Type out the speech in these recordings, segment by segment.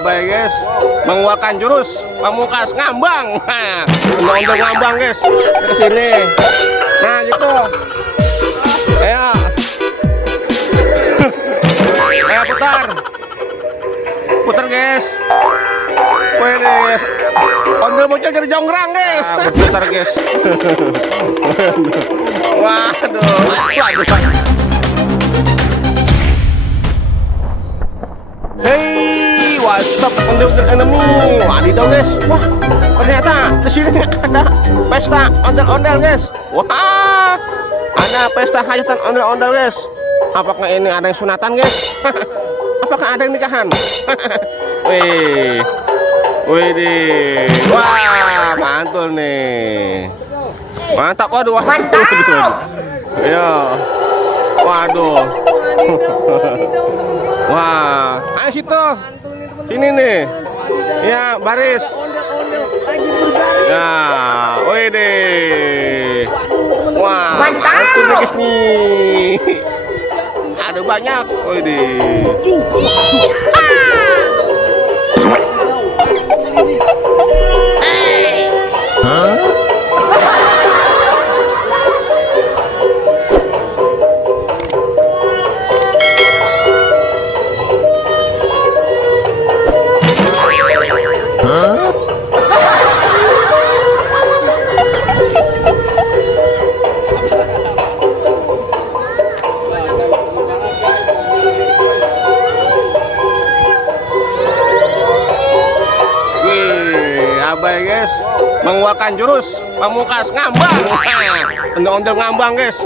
abai guys, mengeluarkan jurus pamungkas ngambang. Ondel-ondel ngambang guys, ke sini. Nah gitu. Ayo. Ayo putar. Putar guys. Wih guys. Ondel bocil jadi jonggrang guys. Putar guys. Waduh. Hey, what's up ondel-ondel enemy? Wadidaw guys. Wah, ternyata di sini ada pesta ondel-ondel guys. Wah, ada pesta hajatan ondel-ondel guys. Apakah ini ada yang sunatan guys? Apakah ada yang nikahan? Wih, wih, wah, mantul nih. Mantap, waduh, mantap. Ayo, waduh. Wah, ayo situ. Ini nih. Ya, baris. Ya, wih deh. Wah, mantul nih guys nih. Ada banyak. Wih deh. Abai guys, mengeluarkan jurus pamungkas ngambang. Ondel-ondel ngambang guys.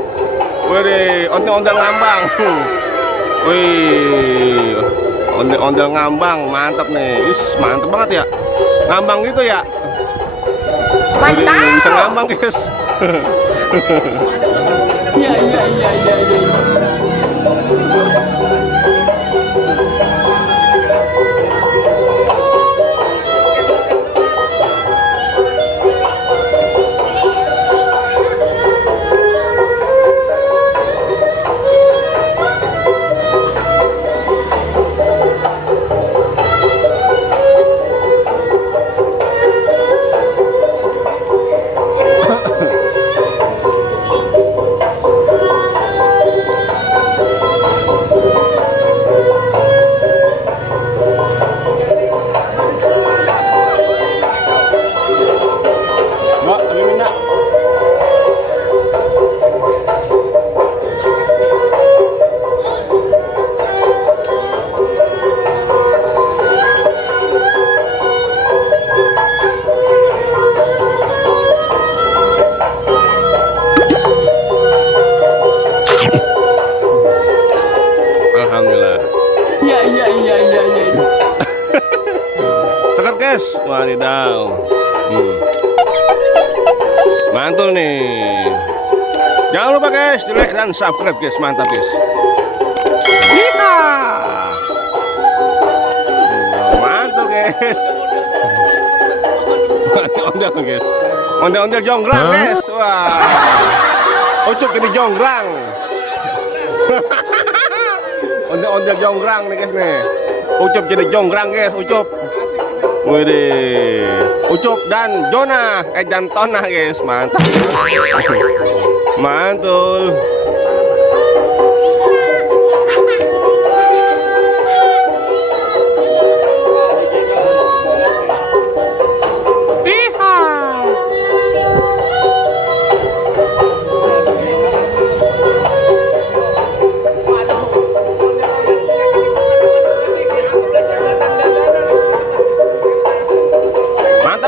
Wih, ondel-ondel ngambang. Wih, ondel-ondel ngambang, mantap nih. Mantap banget ya, ngambang gitu ya. Mantap. Bisa ngambang guys. Iya. Alhamdulillah. Iya. Tekan guys, wadidaw. Mantul nih. Jangan lupa guys, di like dan subscribe guys, mantap guys. Iya. Mantul guys. Ondel guys, ondel-ondel jonggrang guys. Wah, ucup jadi jonggrang. Ondel-ondel jonggrang nih guys nih. Ucup jadi jonggrang guys, Ucup. Wih, Ucup dan Jona, dan Tona guys, mantap. Mantul.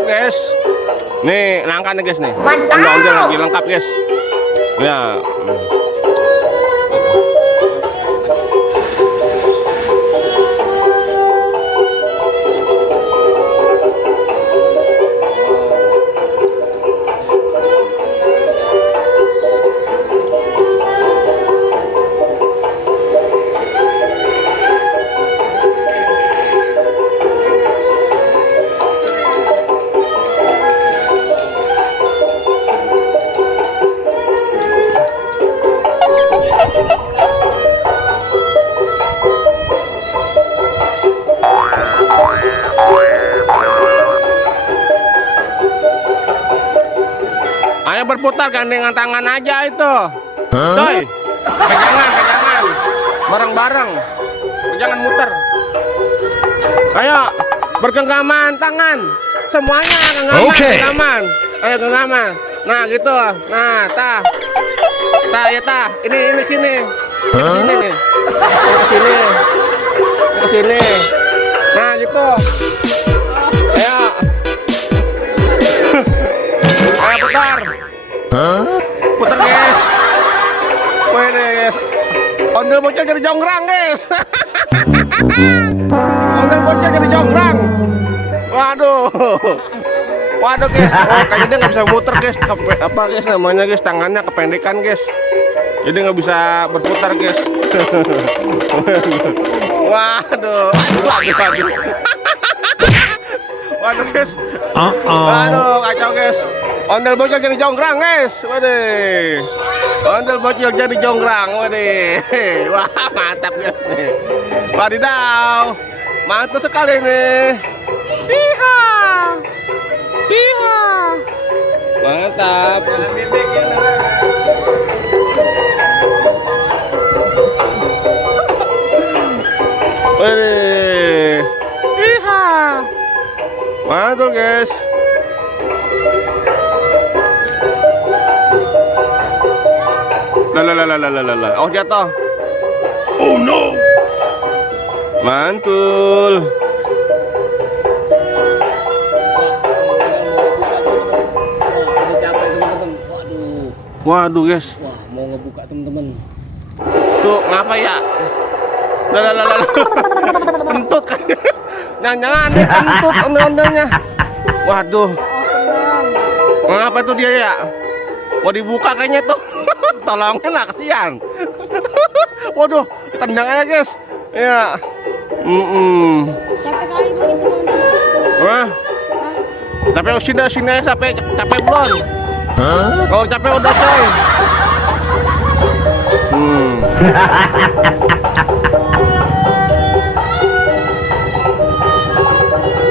Guys, nih nangka nih guys nih, ondel-ondel lagi lengkap guys. Ya. berputar gandengan tangan aja itu. Coy, pegangan, bareng-bareng, jangan muter. Ayo, bergenggaman tangan, semuanya genggaman. Ayo genggaman. Nah gitu, nah ini sini, ke sini. Nah gitu. Ayo. Ayo putar guys. Wih guys, ondel bocil jadi jonggrang guys. Ondel bocil jadi jonggrang. Waduh guys, kayaknya dia nggak bisa muter guys. Apa guys namanya guys, tangannya kependekan guys. Jadi nggak bisa berputar guys. Waduh guys. Waduh kacau guys. Ondel bocil jadi jonggrang guys. Waduh. Ondel bocil jadi jonggrang. Waduh. Wah mantap guys nih. Wadidaw. Mantap sekali nih. Hiha. Mantap. Waduh. Hiha. Mantap guys. Lah. Oh jatuh. Oh no. Mantul. Udah capek teman-teman. Waduh guys. Wah, mau ngebuka teman-teman. Tuh ngapa ya? Lah. Kentut kan. Jangan dia kentut ondel-ondelnya. Waduh. Ngapa tuh dia ya? Mau dibuka kayaknya tuh. Tolongin lah, kasihan. Waduh, ditendang aja guys. Ya. Capek kali begitu teman-teman. Wah. Tapi sini sampai capek belum? Kalau capek udah coy.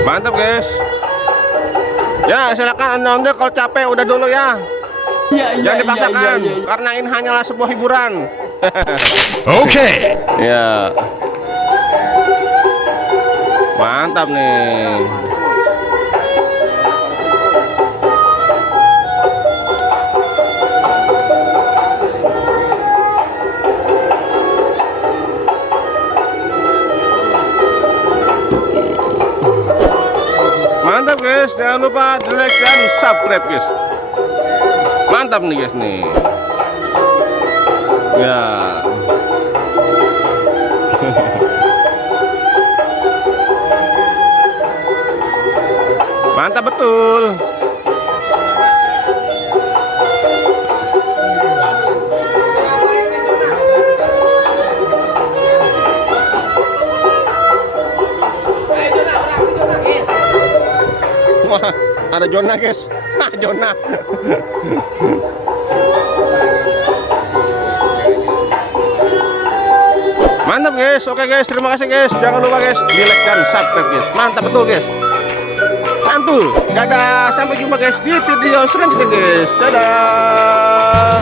Mantap guys. Ya silakan anda kalau capek udah dulu ya. Jangan dipaksakan karena ini hanyalah sebuah hiburan. Oke. Ya. Mantap nih. Mantap guys, jangan lupa di like dan subscribe guys. Mantap nih guys nih. Ya. Mantap betul. Wah, ada Jona guys. Jona. Mantap guys. Oke guys, terima kasih guys. Jangan lupa guys di like dan subscribe guys. Mantap betul guys. Mantul. Dadah, sampai jumpa guys di video selanjutnya guys. Dadah.